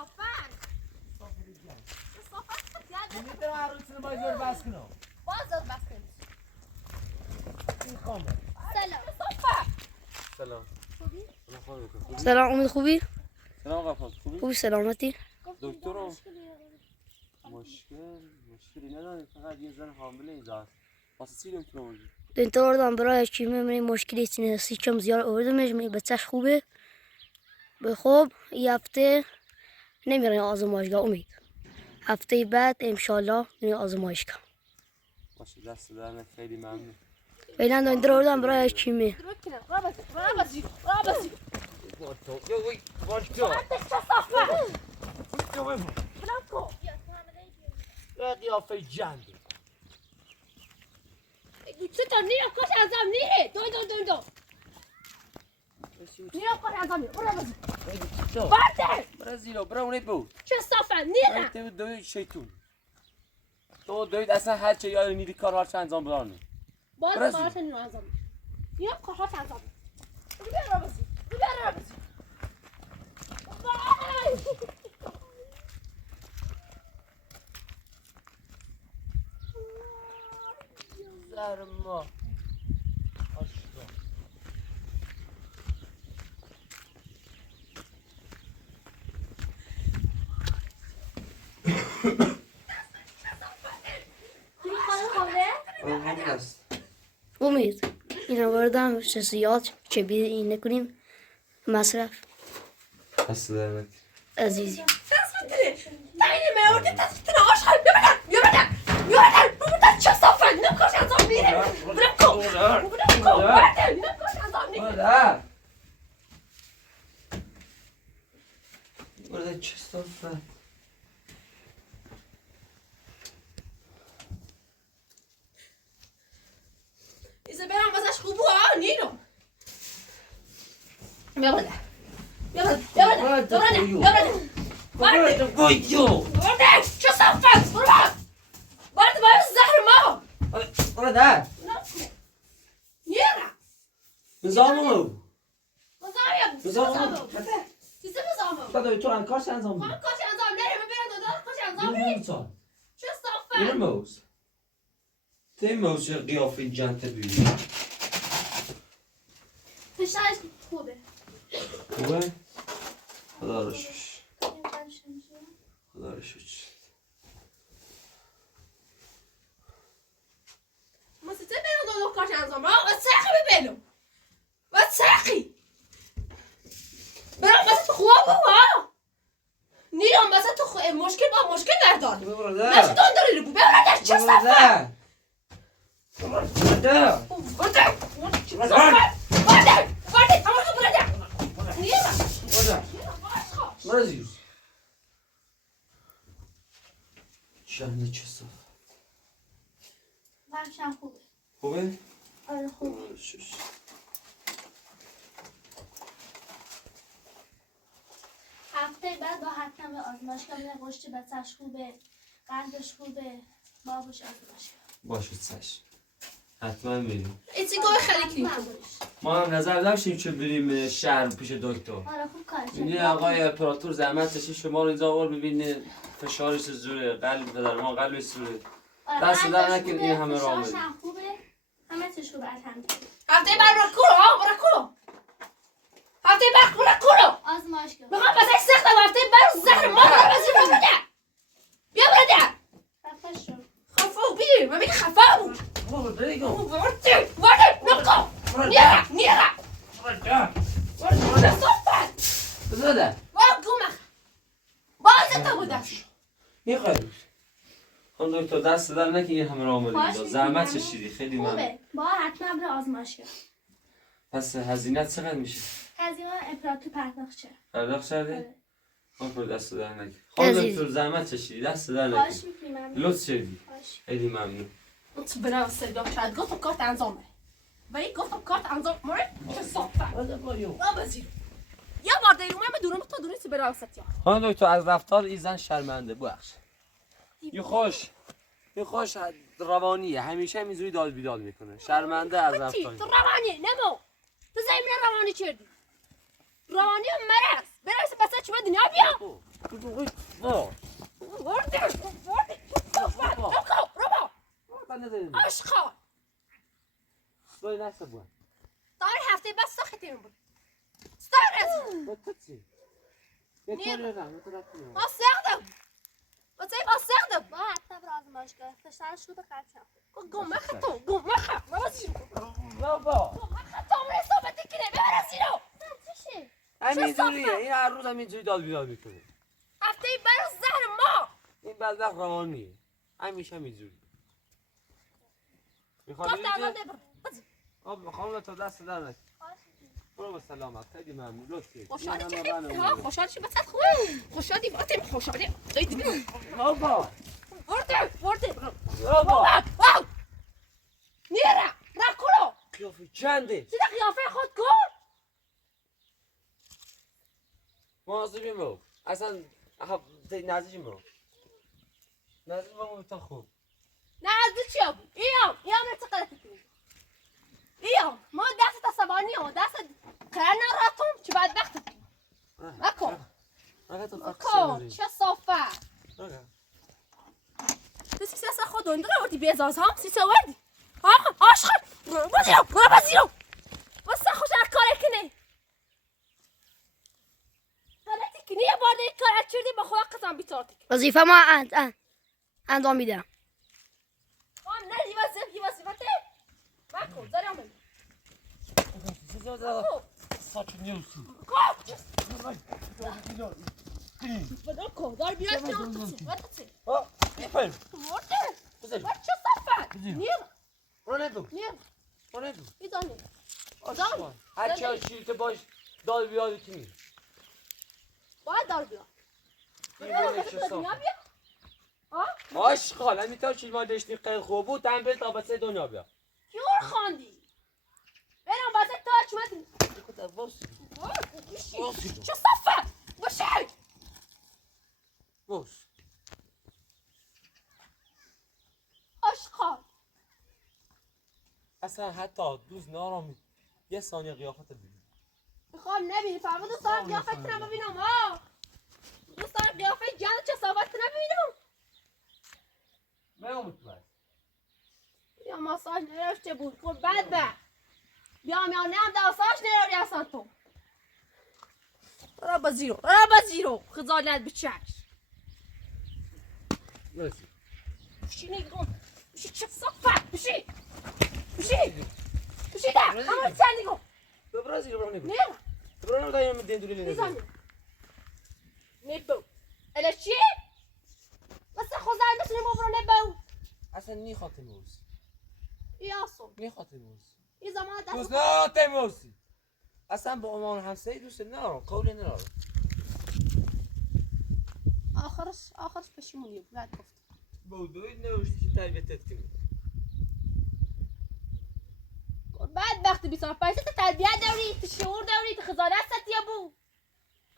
صافن نمیتونم هر روز باید زور بس کنم باز از بس کنم این خانم سلام سلام خوبی؟ سلام امید خوبی؟ سلام غفار خوبی؟ خوبی سلامتی؟ دکترم مشکلی نداره فقط یه زن حامله ایجاد واسه چی دکتر آوردی؟ دکتر آوردم برای کیمی مشکلی سیستم زیاد آوردمش بچه‌ش خوبه به خوب یه هفته نمیرن آزمایشگاه امید هفته بعد انشالله میرن آزمایشگاه باشه دست درنه خیلی ممنون فعلا دکتر آوردم برای کیمی رابطی یه قیافه جنده چطور نیا کاش ازم نیره دو نیا کاش ازم نیره برده برای زیرا برای اونید بود چه صافن نیره تو دوید شیطون تو دوید اصلا هر چه یاد نیدی کار هر چه انجام بدارنه باز برازیل. کارهاش نیرو انجام میده نیا کارهاش انجام میده بیا رابطی زرما همین است امید این آوردم چه زیاد چه بید این نکنیم مصرف دست درنه عزیزی برای چه صافه ایزه برام بازش خوبه ها نیرو بیا برده چه صفت برو برده باید زهر ما برای نیره نظامو بزامو سیسه بزامو تو انکارش انجام من کاش انجام نره ببرم داداش کاش انجام بده بری چه یه صفت موز تی موز قیافه جنت بیدی پشترش خوبه خوبه؟ خدا رو شش خدا رو شش ما سیسه برم داداش کاش انجام برم و سخی ببینم و سخی برام بس تو خوبه بابا نیرم بس تو مشکل با مشکل بردار نشی دون داری رو ببرم چه صفت برده تمام تو برده نیرم مرزی شهنه چه صف برشم خوبه خوبه؟ آره خوبه شش هفته بعد با حتما به آزمایشگاه میرم رشد بچه‌ش خوبه قلبش خوبه بابش آزمایشگاه باشه چش حتما میریم ایتیگاه خیلی کلیک ما هم نظر داشتیم که بریم شهر پیش دکتر آره خوب کارش این آقای اپراتور زحمت کشید شما رو اینجا آورد ببینه فشارش زوره قلب در ما قلبش زوره دست در نکن این همه راه بریم خوبه همه چیش خوبه الحمدلله هفته بعد برو کورو هفته بعد برو کورو آزمایشگاه میخوام بسش سختم هفته بعد زهر ما رو بزنم بیا برده خفه بی من میگه خفه بود ورده نکو نیره ورده صحبت بزاده ورده گومخ باید تا بوده این خیلی خانم دکتر دست در نکن این همه راه بریم زحمت کشیدی خیلی ممنون خوبه با حتما بره آزمایشگاه پس هزینه چقدر میشه؟ هزینه امپراتور پرداخت چه پرداخت شده؟ آره. خانم پر دست در نکن خانم عزیز. دکتر زحمت کشیدی دست در باش نکن میکنم لطف شدی باش خیلی ممنون تو برای صدا کرد گفتم کارت انجامه ولی گفتم کارت انجام مره چه صافه بازی یا بار دیگه من دورم تو دونی برای ستیا خانم دکتر از رفتار این زن شرمنده بخش یه خوش روانیه همیشه همینجوری داد بیداد میکنه شرمنده از رفتار تو روانی نمو تو زمین روانی چردی روانی مرض برای بس چه دنیا بیا عشقا داری هفته بس ساختیم بود ستارز ما ساختم ما ساختم ما حتی بر آزمایشگاه فشار شو به قطعا گم خطو گم خط ما بسیم بابا گم خطو من حسابتی کنه ببرسینو چیشه؟ همینجوریه این هر روز همینجوری داد بیداد میکنه هفته برای زهر ما این بدبخت روانیه همیشه همینجوری میخواد گفت الان بری نبر آب خانم تا دست در نکن برو به سلامت خیلی ممنون لطفی خوشحالی که خوشحال شی بسات خوبه خوشحالی باتم خوشحالی بابا ورده بابا نیره رکولو قیافه چنده سیده قیافه خود کن مواظبی مو اصلا نزدیکی مو نزدیک مو تا خوب نه از چیو ایام نتقلت کنی ایام ما دست تصبانی هم دست قرن راتم چه بدبخت نکن نکن چه صافه تو سیسه خود اون داره وردی بیزاز هم سیسه وردی عاشق بازیرو واسه خوش کار کنی غلطی کنی یه بار دیگه کار کردی با خدا قسم بیتارتی وظیفه ما انجام میدم نه وظیفته مکن دارم بگم saçı niye usul? بدونكو دار بيات واتسي Ha, efendim. ورده Güzel. واتشو صفا Güzel. نير برو ندو نير برو ندو يداني هر چی هاشی که باش داد بیاد کنی باید دار بیا دنیا بیا آشغال همیتا چیز ما داشتی خیلی خوب بود هم به تا بسه دنیا بیا کیور خواندی برم بازه تاچ مدن چو صفا بشعي باش اشقال اصلا حتی دوست نارم یه ثانیه قیافت ببین میخوام نبینی فقط دوستان قیافت رو ببینم دوستان قیافت جان چه صفت نبینم من مطمئن یا ماساژ نرفته بود خب بعد به بیام یا نم داستاش نروی اصلا تو را بزیرو خزالت بچش مرسی بشی نگم بشی چه صفت بشی ده همه چند نگم ببرا زیر برو نگو نه ببرا نگو دایم دین دولی نیزانی نزدی نبو الا چی؟ واسه خوزر مثل نمو برو نبو اصلا نی خاطر موسی ای آسون نی خاطر موسی ای زمان دست دوست نه موسی اصلا با امان همسایه دوست ندارم قولی ندارم آخرش پشیمونی بود بعد گفت بودوی نوشتی تربیتت کنی بعد وقتی 25 تا تربیت دوری تا شعور دوری تا خزانه سطیه بود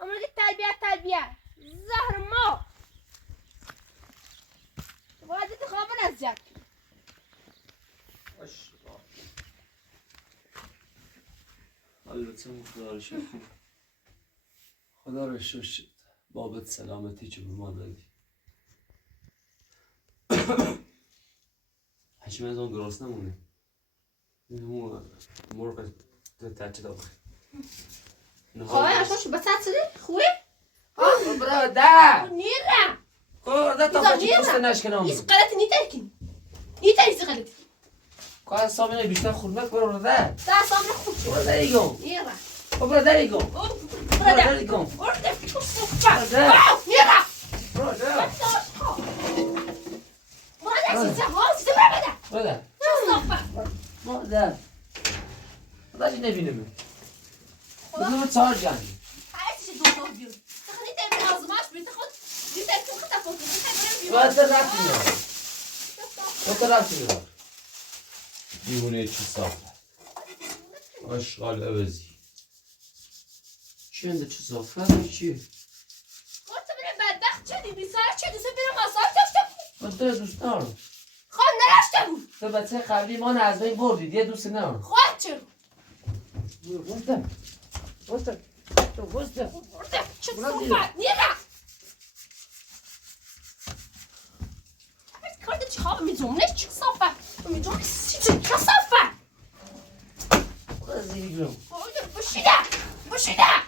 اما نگه تربیت زهر ما باید دیتی خوابن از جد البته خدا رو شکر خدا رو شکر بابت سلامتی که به ما دادی هشم از اون گراس نمونه مرغ ترچه داخل خواه هشماشو بسد سده خوبه؟ برادر نیره برادر تا بچه پوست نشکنم ایس غلطی نیترکین نیتریسی غلطی که از سامنه بیشتر خورمک برادر ده سامن خوب شد برادر ایگم نیره برادر ایگم برادر ایگم برده تو صفت نیره برادر سیسه ها سیسه برا بده برادر چه صفت برادر برادر نبینم بدون چهار جنگی هر چیزی دو بیون تخنی تر آزماش بیت خود نیتر تو خطا فوتو نیتر برادر رفتی ندار برادر رفتی ندار دیونه چی صافت اشغال عوضی چی انده چی صافت چیه؟ خود تو بره بدبخت چدی بیسار چدی سه بره ماساژ داشته من دوست ندارم خود نرشته بود تو بچه قبلی ما از بین بردید یه دوست ندارم خود چرا وسته تو وسته برده چه صفت نیره میدونی چه صافه میدونی چه صافه رزیلو بشیده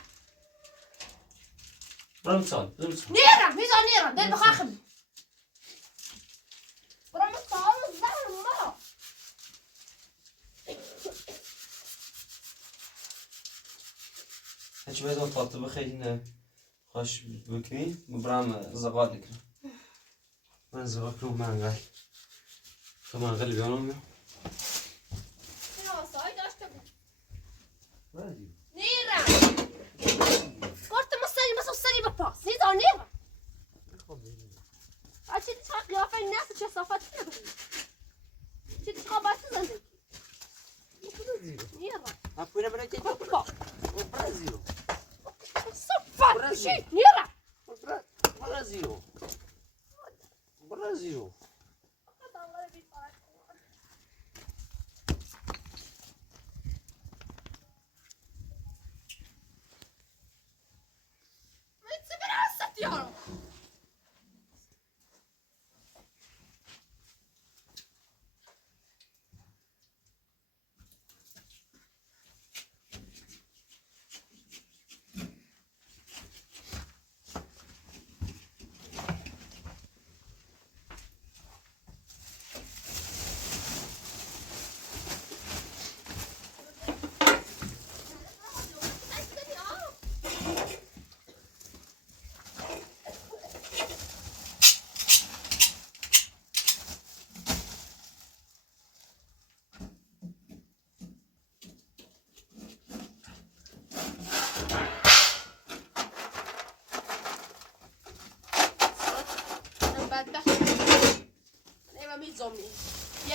برمسال نیرم دل بخاخم برمسال زهر مرا هیچ وقت طاطا بخیری نه خوش بکنی برام زغال کنم من زغال کنم منقل تو منقل بیانم یا نیرم گفتم سری بپاس نیرم اچه دیگه قیافه نست چه صافتی نبودی چه دیگه قابلت زندگی نیرم اپوینه برای که بپا برازیلو صافت بشید نیرم برازیلو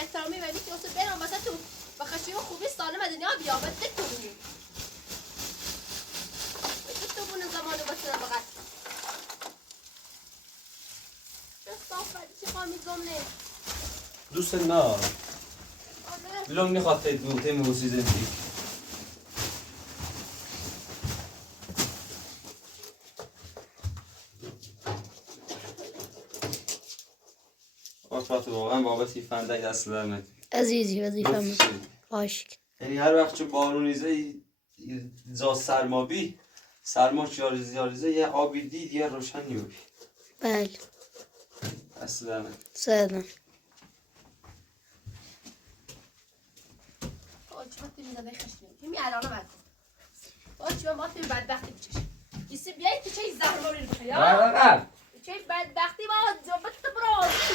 احترامی و اینکه واسه برام واسه تو و خشی و خوبی سالم دنیا بیابد تو بونی تو بونه زمانو بسنه فقط چه صافت چه خواهی زمنه دوست نه لون میخواد تیم موسی زندگی آتفات واقعا بابتی فندک دست در ندید عزیزی وظیفه عاشق یعنی هر وقت چه بارونیزه زا سرما سرما چیاریزه یه آبی دید یه روشن نیوبی بله دست در ندید سلام چه وقتی میزده خشنیم همی الان من چه وقتی بدبختی بچش ایسی بیایی تو چه زهر رو بخوری چه بدبختی با زبط برازی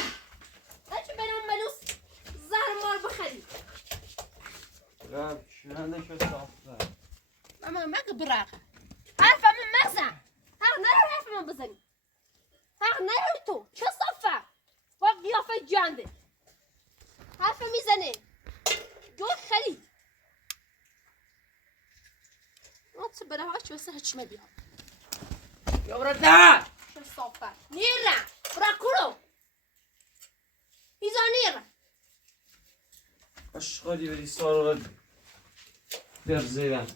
نه چه بریم ملوس زهر مار بخری شننده شد صافته اما مگه براق حرف من مزن حق نرو حرف من بزنی حق نرو تو چه صفه با قیافه جانده حرف میزنه جو خرید نوت بره ها چه واسه هیچ مبیام یا برده چه صفه نیره براکولو ایزا نیره اشغالی بری سارو برزیدن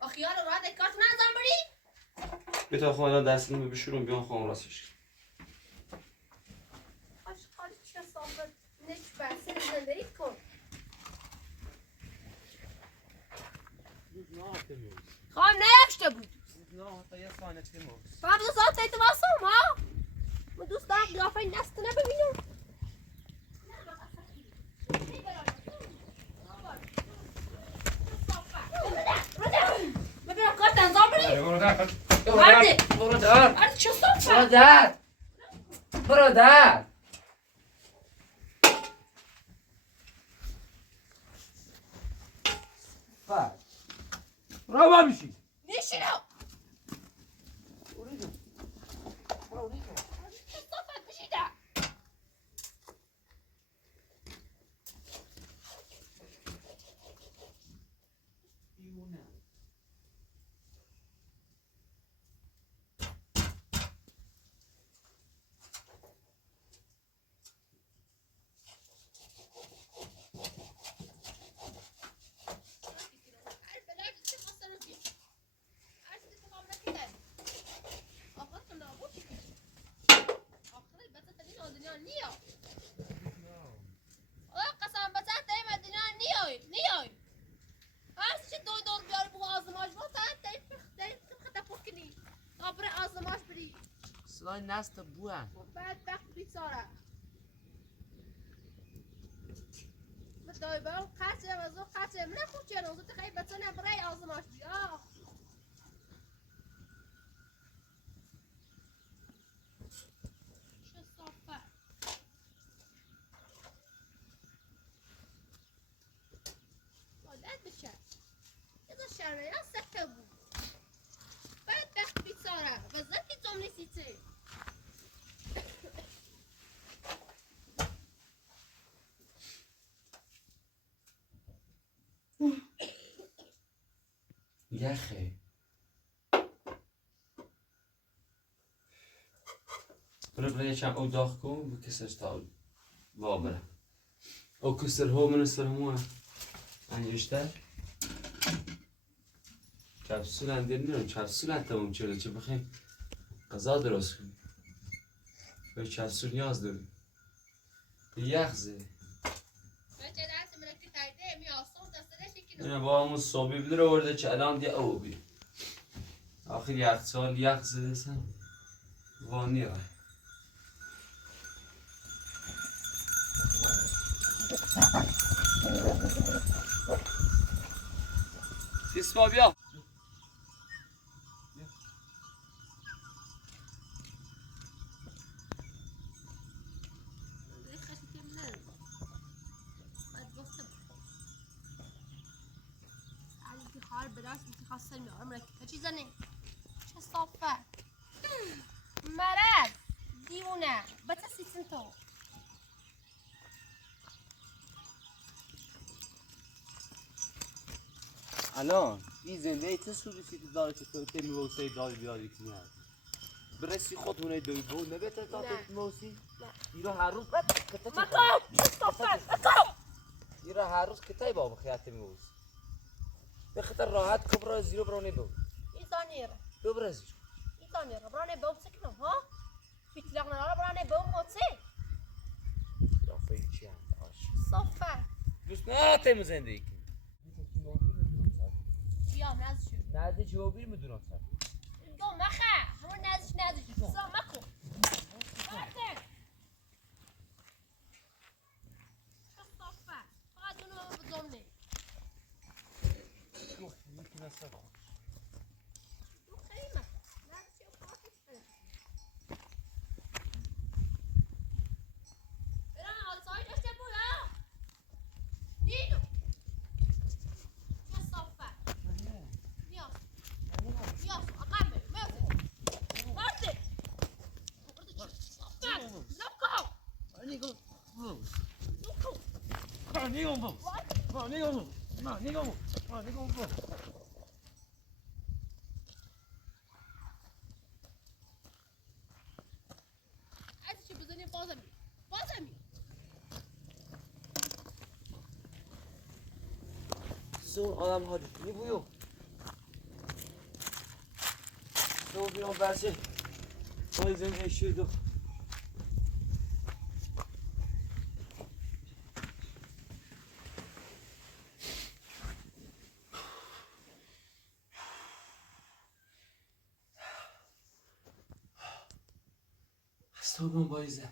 با خیال راحت کارت نزن بری بتا خواهد دستیم بشورم بیان خواهم راستش آشقالی چه صافت نش بحثی زندگی کن خواهم نیفته بود فقط دوست دارم تایت واسم ها من دوست دارم قیافه نست نبینم ببینم کارت انجام بری برده چه صافه برادر را میشی نیشینو چه صافت بشیده آی نست بوان بدبخت بیچاره مدای باو قچه و زو قچه من خوب چه روزو تخیل بچه برای آزماش بیا چه صافه عادت بشه یه دو شرمه یا سکه بود بدبخت بیچاره و زدی جمعی سیچه یخه برای چند او داغ کن بکسر تا وابره او کسر ها من سر هموه انجشتر کپسول اندیر میرون کپسول انتمام چرا چه بخیم غذا درست کنیم به کپسول نیاز داریم یخ زه نه با همون صابی بدر آورده چه الان دیگه او بی آخر یخچال یخ زده سن وانی رای سیسپا بیا حال براس متخصص من عمرك هالشي زني شو صافة مرض ديونا بتسي سنتو الان این زنده چه سوریسی که داره که تو میوسی داری بیاری کنی هست برسی خود هونه دوی بود نبیته تا تو موسی ایرا هر روز کتا چی مكو شو صافة مكو ایرا هر روز کتای بابا خیاطه میوسی به خاطر راحت کبرا زیرو برانی بود إيزانيرا دو برازی إيزانيرا براني بوم سكنو ها بيتلاقنا لا براني بوم موتسي رافعی چی هم آش صافة دوست نه تیم زندگی کنی بيام نازل شو نزد جوابیر میدونم سر جو مخا همون نازل شو صا مكو مارتن شو صافة فقط اونو بضمني میتونه سر خود خيمة نازل شو فاكس برام outside داشته بولا نينو شو صافة مياس مياس أقامل مارتن صافة لوكو عايز شو بزني بازمي سون آدم ها دیدی بویو تو بیان برسه بای زنده شدو استوگم بایزه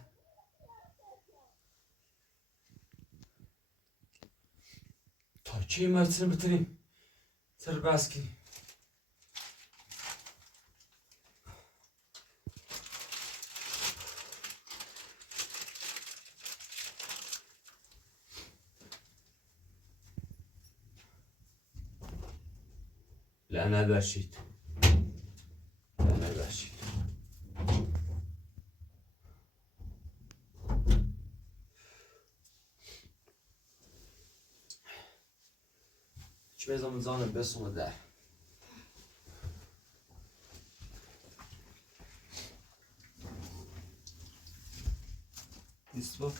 تا چی مرسیم بتریم سر بس کنیم لعنت باشید لعنت باشید چه بزنم زانم بسوم در نیست با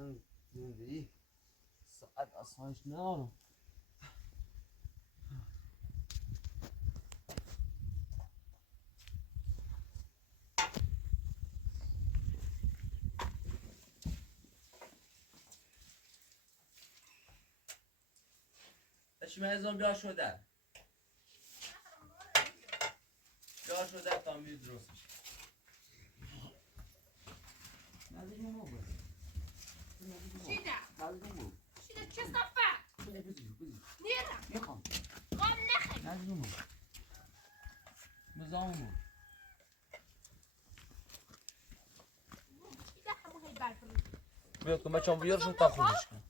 من زندگی ساعت آسانش ندارم. چی مهزان بیار شده بیار شده تا میز درست میشه ندیدیم رو بود چیده؟ ندیدیم رو چیده چه صفت؟ بده بزید نیرم میخوام قام نخیر ندیدیم رو نظام رو چیده همون هی برفرید بیا کن بچه هم بیار شده تا خوشش کن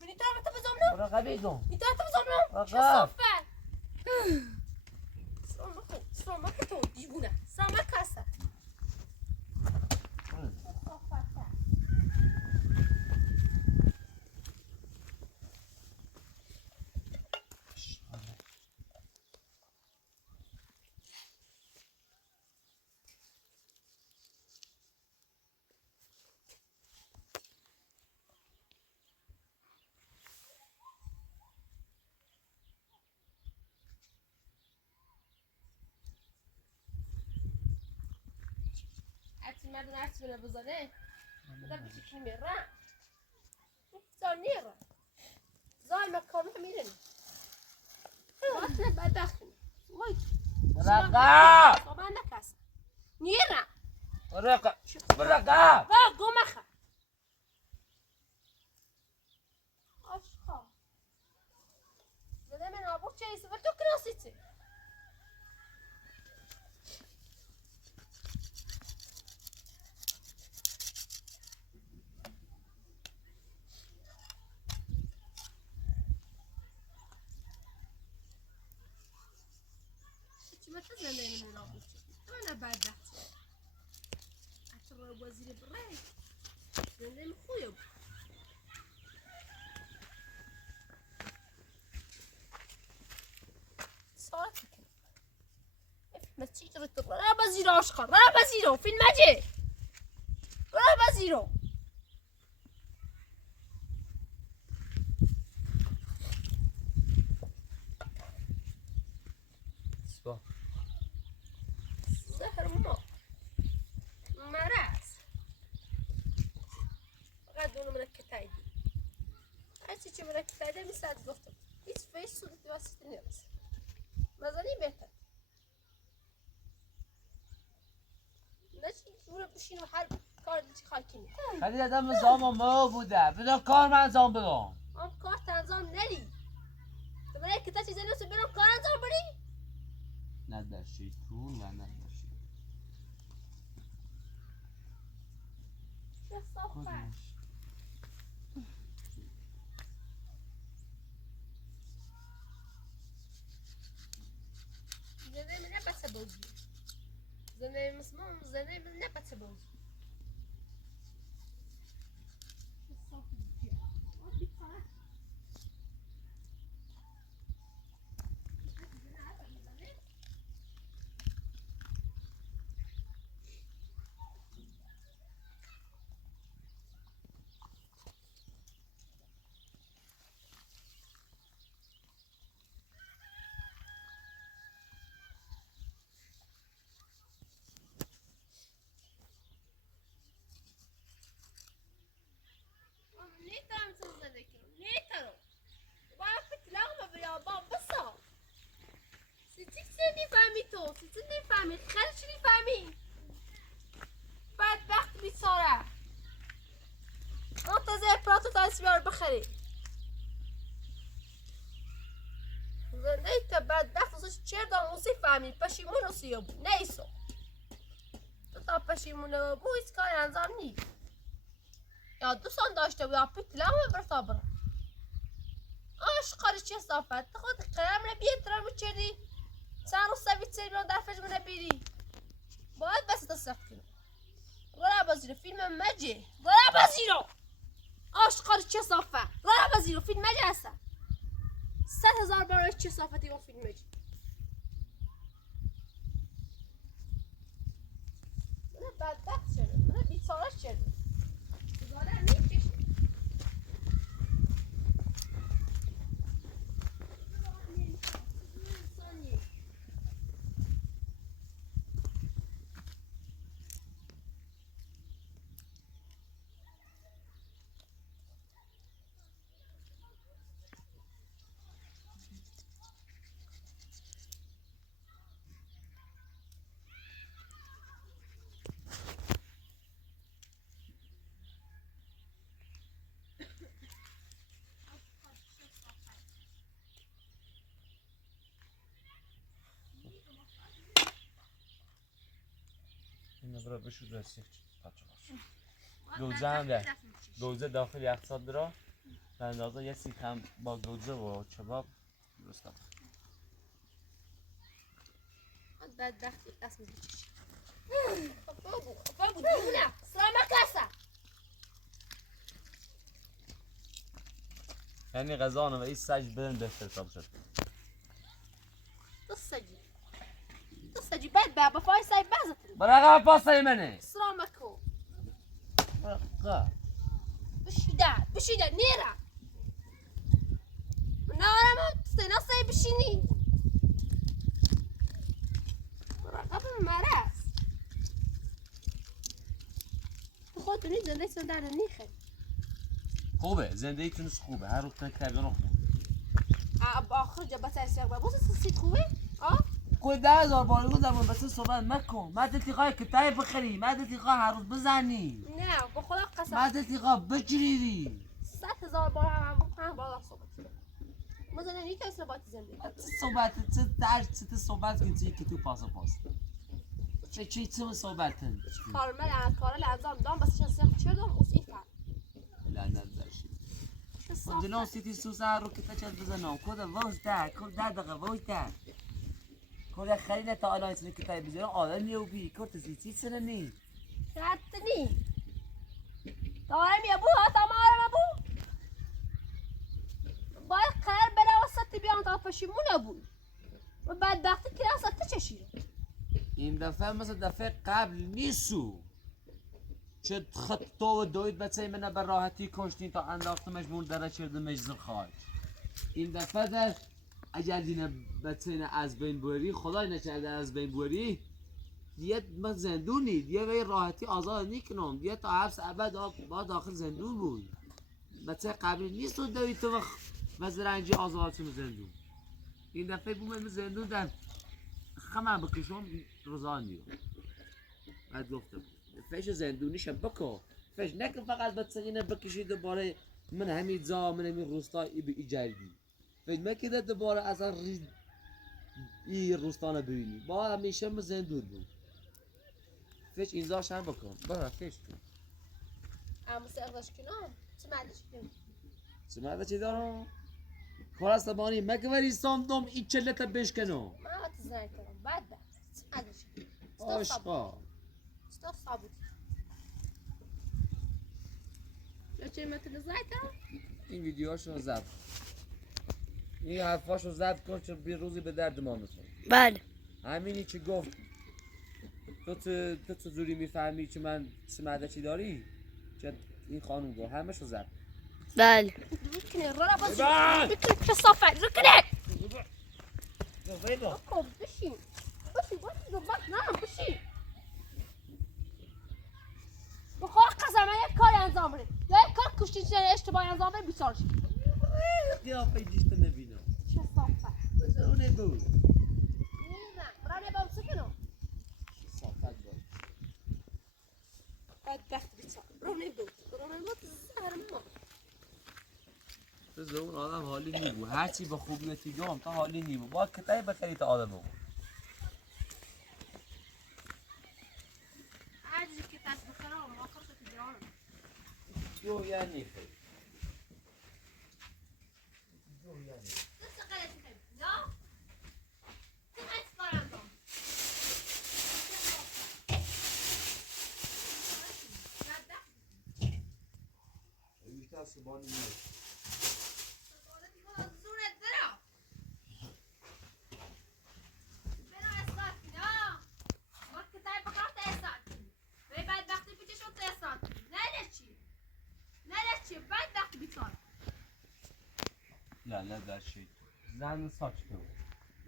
بینی تا همه تا بزامنم؟ رقبه ایدون بینی تا همه تا بزامنم؟ چه رقب صفت؟ سرامه تو دیوونه سرامه کسه مردم عکس بنا بزنه مدام بچه میره زار نیره زار مکامل میرن وقتی بدبختی وای رقب صبح نکس نیره رقب رقب گمخه آشقا زده من آبوک چه ایسه و تو کناسیتی متى زندان من رابط أنا بعد بحث أترى وزير براي زندان خويا صارت كده ما تيجي تقول أنا بزيرو أشقر أنا بزيرو في المجي أنا بزيرو زهر ما مرض فقط اونو منکت هایدی هرچی چی منکت هایده میساعد گفتم هیچ فیش صورتی واسطه نیست مزنی بهتر نشی جوره بشین و هر کار دیگه خواهی کنی خیلی آدم نظام ما بوده بنا کار من انجام بدم هم کار انجام ندی تو برای کتا چیزی نیست برام کار انجام بدی نه در شیطون و نه در شیطون چه صفت زنه من نبسه بازی زنه مسموم زنه من نبسه بازی نیترم تو زده کنم نیترم باید بتلاقم بیا با بسا سیتی چه نیفهمی تو سیتی نیفهمی خیلی چی نیفهمی بدبخت بیچاره منتظر پراتو تایسی بیار بخری زنده ای تا بدبخت واسه چیر داموسی فهمی پشیمون رو سیاه بود نیسو تو تا پشیمونه بود هیچ کاری انجام نی یا دوستان داشته بود یا پیتلام برتا برا آشقاری چه صافت خود قرم نبیه چردی چند روز سوید سری بیان در فجمه نبیری باید بس تصرف کنم غرا بازیرو فیلم مجه غرا بازیرو آشقاری چه صافت غرا بازیرو فیلم مجه هستم 100,000 برای چه صافتی با فیلم مجه من بدبخت شده من بیچاره شده زاده هم نیکشه نبرا بشو درستی پاچه باش گوزه هم ده گوزه داخل یخچال درا به اندازه یه سیخ هم با گوزه و چباب درست کن بدبختی دست می‌کشی. بابو دیونه. سلام کاسا. یعنی غذا و این سج بدن دفتر تاب شد تصجي بدبع بفاي ساي بازت. برا پاسای منه سلامكو. برا بشيدا نيرا. نارا ما تستنى بشيني. قبل المراس خودتونی زنده در نیخه خوبه زندگی تونست خوبه هر روز تنکر رو آخر جا بس سیاق بابوس سیت خوبه کوی 10,000 بار گفتم بس صحبت مکن من دقیقه کتاب بخری من دقیقه هر روز بزنی نه به خدا قسم من دقیقه بجریدی 100,000 بار هم بالا صحبت مثلا نیک صحبت زندگی صحبت چه صحبت که تو پاس چه صحبتن کار لازم دام بس شخص چه دام اوسی کرد لعنت درشی دلون سیتی سوسا رو که تچت بزنم کد واسه کد دقیقه واسه کد خرید تا الان چه کتاب بزنم آدم نیوبی کد سیتی سننی شرطنی دارم یا بو تمام ابو باید قرار بره وسط بیان تا پشیمون بود و بعد وقتی کلاس چشیره این دفعه مثل دفعه قبل نیستو چه خط و دوید بچه منه بر راحتی کشتین تا انداختمش بون دره چردمش زرخاج این دفعه در اگر دینه بچه از بین بوری خدای نکرده از بین بوری دیگه ما زندونی دیگه به راحتی آزاد نیکنم دیگه تا حبس ابد با داخل زندون بود بچه قبلی نیست و دوید تو و زرنجی آزاد چه زندون این دفعه بومه زندون در خمر بکشم روزان دیو بعد گفتم فش زندونیشم بکن فش نکن فقط بتسقینه بکشی دوباره من همین جا من همین روستا ایجادی فش مکیده دوباره اصلا این روستانه ببینی با همیشه من زندون بود فش اینجاش هم بکن برا فش کن اما سرش کنم چه مدش کنم چه مدش چی دارم خلاص تبانی مکوری ساندم این چلتا بشکنم ما تزنی کنم بعد چه مدش کنم عشقا استاف صابوت چه متن زایتا این ویدیوهاشو ضبط این حرفاشو ضبط کن چون بی روزی به درد ما میخوره بله همینی که گفت تو چجوری میفهمی که من سمعده چی داری؟ که این خانوم گفت همه شو ضبط بله رکنه را بازی بکنه کسافت رکنه بشین رو بات نه بشین بخواه قسم یک کاری انجام بده یا یک کار کشتی چیزی اشتباهی انجام بده بیچار شد قیافه دیشت نبینم کسافت اونه بود نه برای نبام سکنم کسافت بود بدبخت بیچار برای نبود زهر ما تو اون آدم حالی نیبود هرچی به خوبی نتیجه هم تا حالی نیبود باید کتایی بخری تا آدم بود عجزی که تست بخرم آخر تو جانم جو یعنی خیلی سبانی نیست لا در شيء زن ساكت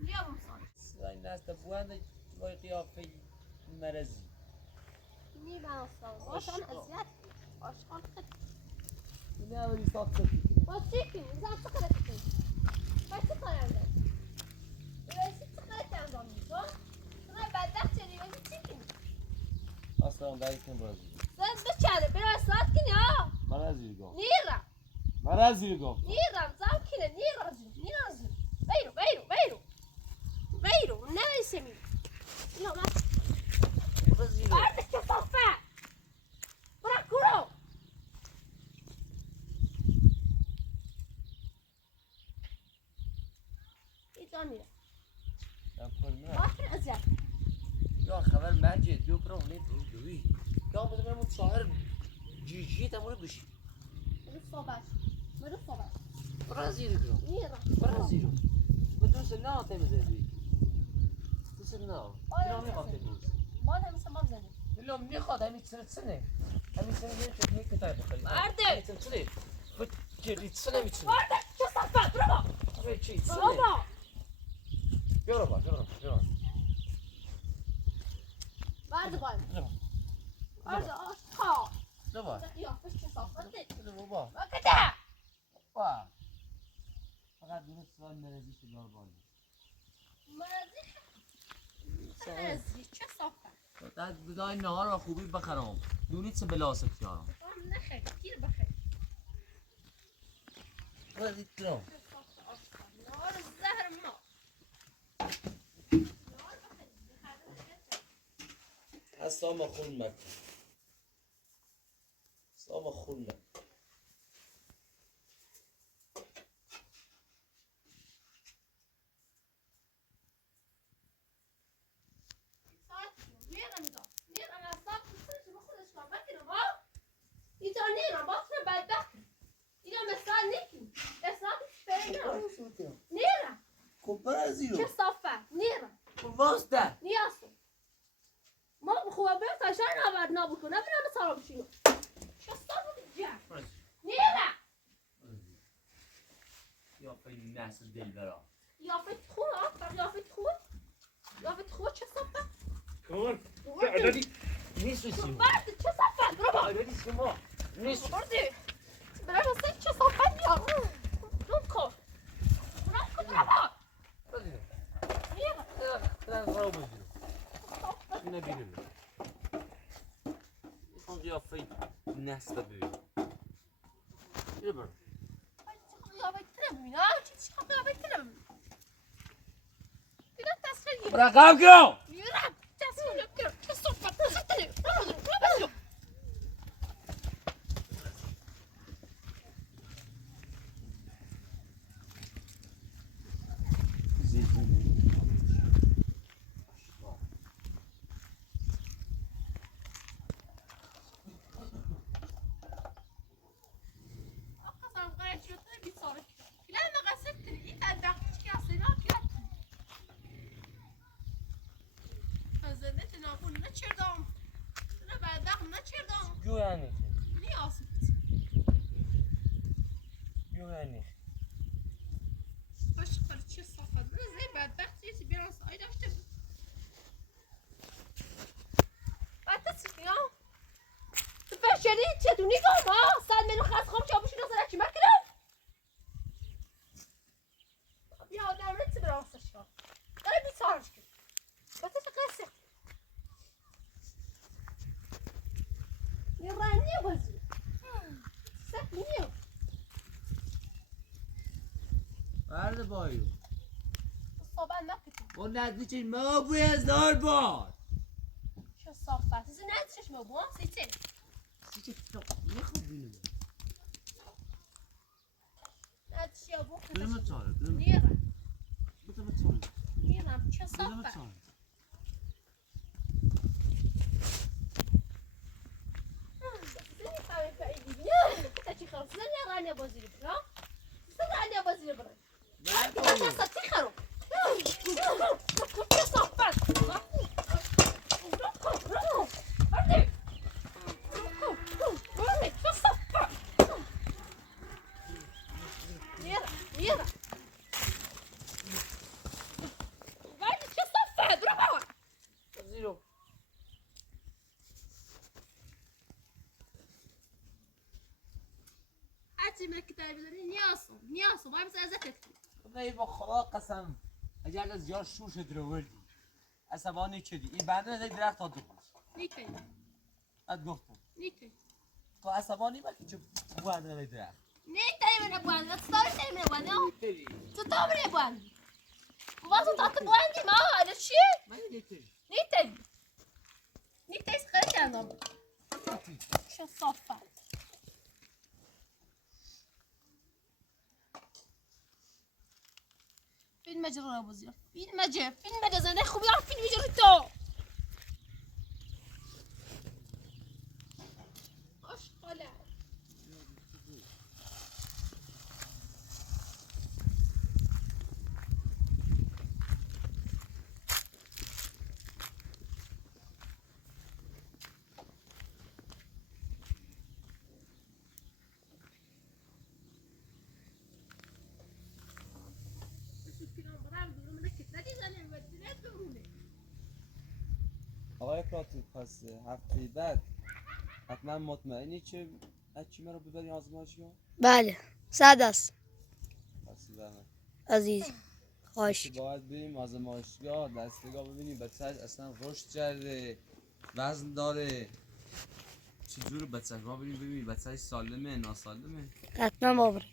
اليوم صار زين ناس تبوان وي قيافي مرزي ني ما صار عشان ازياد عشان خد لا ولي ساكت وصيكي اذا سكرت ما سكر عندك اذا سكرت عندك ما بعد تشتري وصيكي اصلا دايس برازيل بس بتشالي بلا ساكن يا برازيل جو نيرا برازيل جو نيرا زاكن نيرا بيرو نايسمي لا ما برازيل ایتانیه کل من آخر ازیاد یا خبر مجید بیا برو اونی دوی یا بودم من متصاهر جیجی تمونه بشی مرو صحبت برازیلی برو نیرا برازیلو بدون سنا تمزدی سنا برام میخواد تموز ما نمیشه ما بزنیم بلو میخواد همین سنه همین سنه یه چیزی که تای بخری مرده همین سنه جدید سنه میتونه مرده چه صفت برو همین چی سنه برو بیا با مرده باید بیا مرده آشقا با یا فش چه صفته بابا وقته با فقط دونه سوال مرزی شده بالا مرزی چه صفت بعد بدای نهار و خوبی بخرم دونیت سه بلاست یارم نخیر گیر بخیر ردیت برام نار زهر ما ساما خون مکن ساما خون مکن خب برازیلو واسطه یا فی نسل دل برا کن تعدادی نیست بسیم تعدادی شما نیست قیافه نسل ببین یه بر رقم کن Güvenlik. Güvenlik. برده بایو و نزدیکش ما بوی از دار بار سیچه میخواد بینه بلمه چاره بلمه چاره بلمه چاره خدایی با خدا قسم اگر از یار شوشت رو وردی عصبانی چدی این بعد از درخت ها دو اد گفتم تو عصبانی بکی چه بعد از درخت من لیتری فیلم مجره را بازی فیلم مجره زنده خوبی ها فیلم مجره تو آشقاله آقای کاتب پس هفته بعد حتما مطمئنی که چی مرا ببری آزمایشگاه؟ بله 100 است پس زحمت عزیز خواهش که باید بریم آزمایشگاه دستگاه ببینیم بچه‌اش اصلا رشد کرده وزن داره چجور بچه‌ش ما ببینیم بچه‌اش سالمه ناسالمه حتما باوری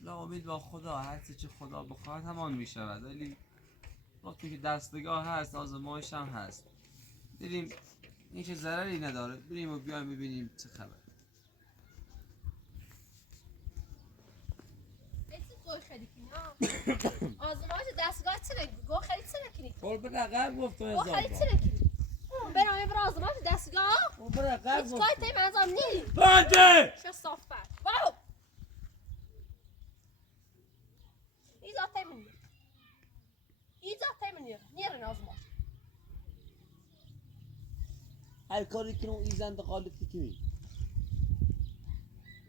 لا امید با خدا هر چه خدا بخواهد همان می شود ولی وقتی که دستگاه هست آزمایش هم هست بریم این که ضرری نداره بریم و بیایم ببینیم چه خبر آزمایش دستگاه چرا گو خرید چرا کنی قرب رقم گفتم گو خرید چرا کنی برام آزمایش دستگاه قرب رقم هیچ کاری تیم انجام نی بانده چه صافت واو ایزا تیمنی نیرن آزمایش هر کاری کنم این زنده قالتی کنی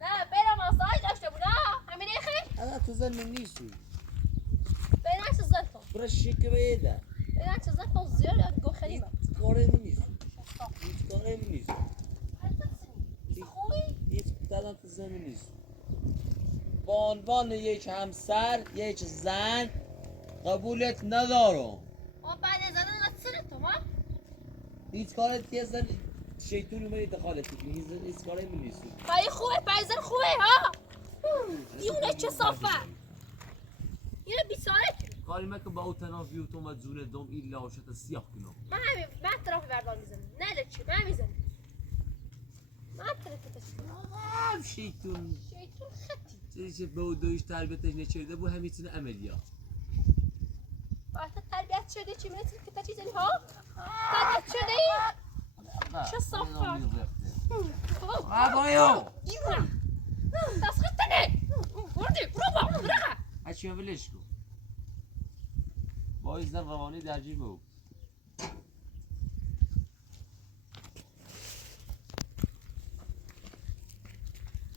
نه برام آزمایش داشته بود همین خیلی انا تو زن من نیستی برام چه زن تو برای شکر بیده برام چه زن تو زیاد گو خرید کاری من نیست هیچ کاری من نیست خوبی هیچ دادن تو زن من نیست با عنوان یک همسر یک زن قبولت ندارم بعد از زدن چرا تو ما هیچ کارت که زن شیطون اومدی دخالتی کنی هیچ کاری من نیست پای خوبه پای زن خوبه ها دیونه چه صافه اینو بیچاره کاری مکه با او تنافی و تو مجزون دوم این لاشت سیاه کنم من طرف بردار میزنم نه چی من میزنم من طرف شیطون خطی چیزی که به او دویش تربیتش نچرده بود همیتونه عملیات وقتی تربیت شده چی میرسی که تا چیزی ها تربیت شده چه صافه بابایو دیونه تسخطنه بردی برو برقه هچی هم ولش کن با زن روانی درجیر به او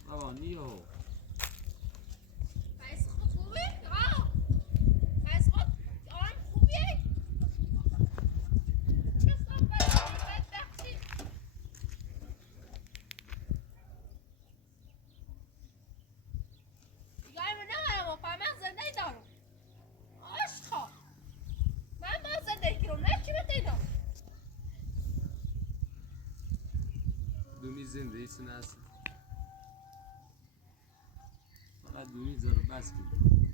روانی و پس خود خوبه پس خود آرام خوبیه چه صافه بدبختی دیگه من نمارم و من زنده دارم عشقا من با زنده کرم نه چی بتیدم دونی زنده ایسی نست فقط دونی زر بس کنی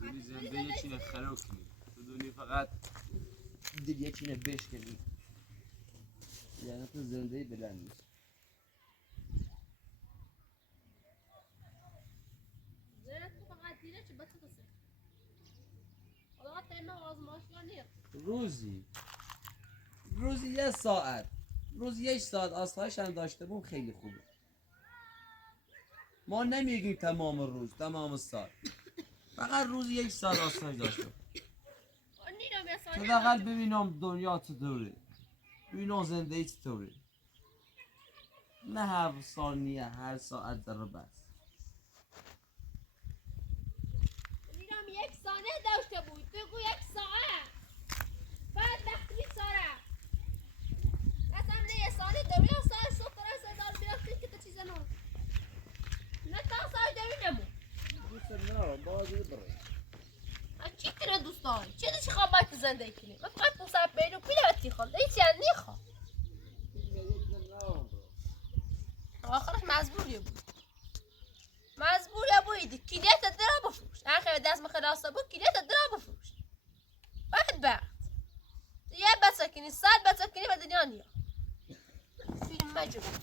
دونی زنده یه چینه خراب کنی تو دونی فقط دل یه چینه بش کنی یعنی تو زنده بلند نیست زنده تو فقط دیره چی بچه بسه حالا تایمه آزمایشگاه نیست روزی یه ساعت روزی 1 ساعت آسایش هم داشته بون خیلی خوبه ما نمیگیم تمام روز تمام سال فقط روزی 1 ساعت آسایش داشته تو دقیقا ببینم دنیا چطوره ببینم زندگی چطوره نه هر ثانیه هر ساعت در بس میرم 1 ثانیه داشته بود بگو 1 ساعت بعد وقتی بیچاره اصلا نه 1 ثانیه دوری و ساعت صبح برای سردار بیرفتی که تو چیزا نه تا ساعت دوری نمون دوست ندارم بازی بره چی کنه دوست داری؟ چی دیشی خواه باید زندگی کنی؟ من فقط 500 بیرو پیله بطی خواه هیچی هم نیخواه آخرش مجبوری بود کلیت درا بفروش اخیر دست مخلصه بود کلیت درا بفروش بدبخت یه بسکنی 100 بسکنی به دنیا نیا فیلم مجبور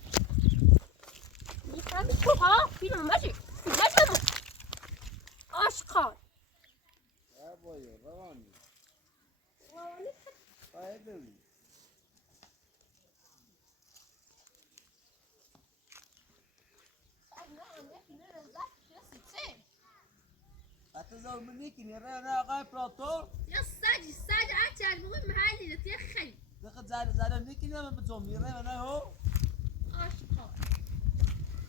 میفهمی تو ها فیلم مجبور عاشقان بابایو روانی هتظهر منك يا انا غايب بلاطو يا الساج عاد المهم هاي اللي تخي دخل زعل منك يا ما بتزومني انا هو اشقى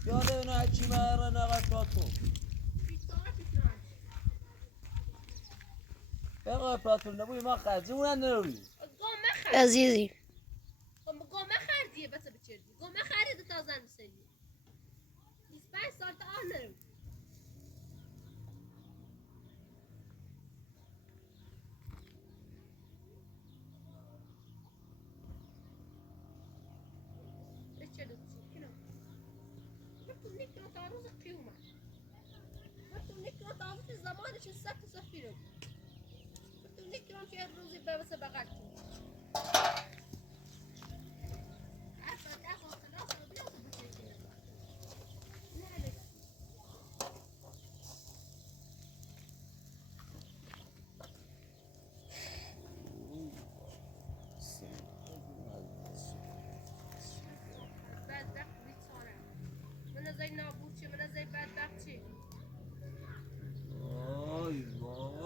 يا انا هاتشي ما انا غايب بلاطو يا غايب بلاطو نبوي ما خارج وين نروي قوم ما خارج عزيزي قوم ما خارج بس بتشردي قوم ما خارج تازن مسوي اسمع صوت انا زمانش السك سفيرو قلت لك كمان في الروزي بس بغلتي عارفه تاخذ خلاص وبياخذ بتشيكي بعد بقى بيتصارع من زي نابوتشي من زي بعد بقى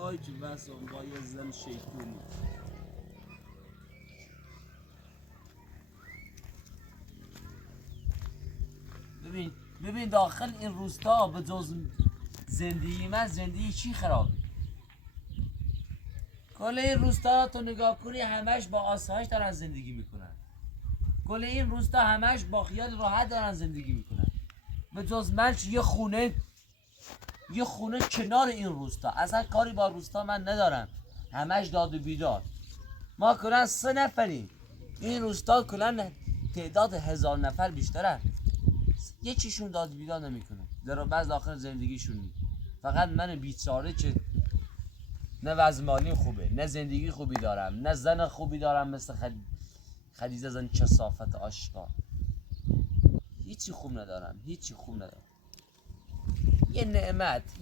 وای چه بس وای زن شیطونی ببین داخل این روستا به جز زندگی من زندگی چی خرابه کل این روستا تو نگاه کنی همش با آسایش دارن زندگی میکنن کل این روستا همش با خیال راحت دارن زندگی میکنن به جز من یه خونه کنار این روستا اصلا کاری با روستا من ندارم همش داد و بیداد ما کلن 3 نفریم این روستا کلن تعداد 1000 نفر بیشترن یه چیشون داد و بیداد نمیکنه در بعض داخل زندگیشون نی فقط من بیچاره که نه وضع مالی خوبه نه زندگی خوبی دارم نه زن خوبی دارم مثل خدیجه زن کثافت آشکار هیچی خوب ندارم یه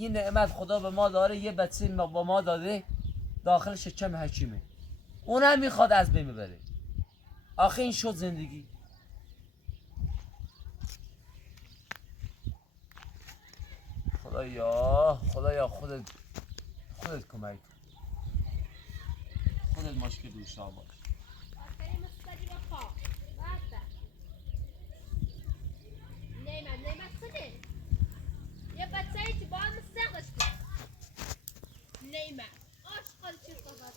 نعمت خدا به ما داره یه بچه با ما داده داخل شکم حکیمه اونم میخواد از بین ببره آخه این شد زندگی خدایا خودت کمک کن خودت مشکل روشا باش نعمت خودت یه بچه‌ای که با هم سقش کن نعمت آشقال چی خبر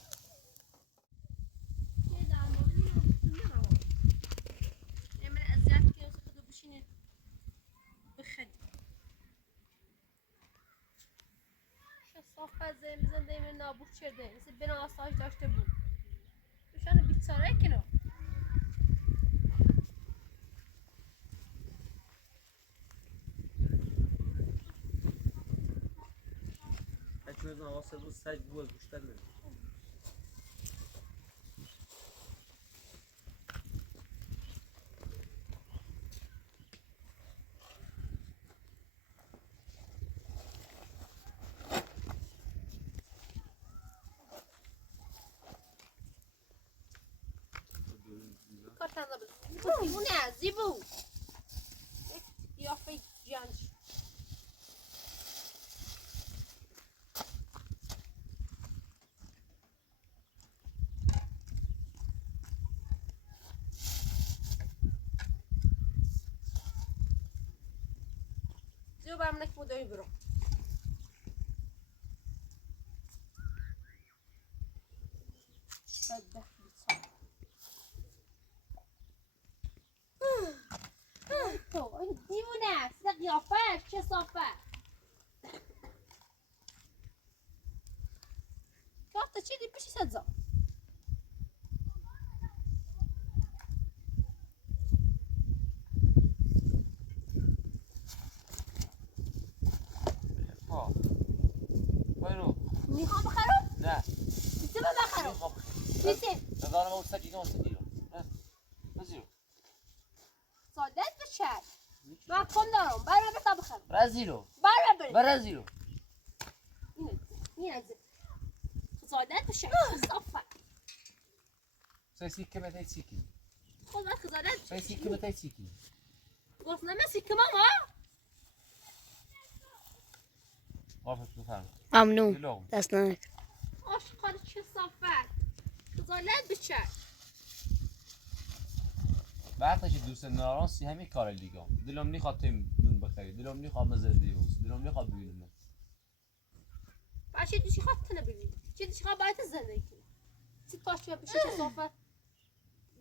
چه درمانی نمام نعمت اذیت که از خودو بشینه بخدی صاف زنده من نابود شده مثل بنا آسایش داشته بود دوشانه بیچاره کنو از آسه بود سج بود گوشتر نمید کارتان دابد دیوونه زیبو قیافه جانش زیبو برمونک بودایی برو دیوونه سه قیافه چه صافه کارت چی دی پیشی سدزا میخوام بخرم؟ نه بیسته من بخرم میخوام بیسته نظارم او سجی که اون دیرو بزیرو سادت بشد من کن دارم برای بسا بخرم برزیرو برای برزیرو اینه سادت بشد صافه سيسيكي متى تسيكي خذ خزانات سيسيكي متى تسيكي وصلنا مسك ماما وافق تفهم ممنون لهم دست نکن. عاشقان چه صافت خزانات بچه وقتش دوست نارانسی همین کار دیگه دلم میخواد تیم دون بخری دلم میخواد مزه دیروز دلم میخواد ببینم باشه دوشی خواد تنه ببین چه دوشی خواد باید زندگی کنه سی پاش بشه چه صافت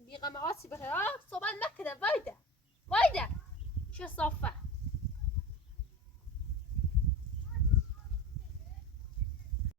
بیغمه آسی بخیر صحبت نکده وایده چه صافت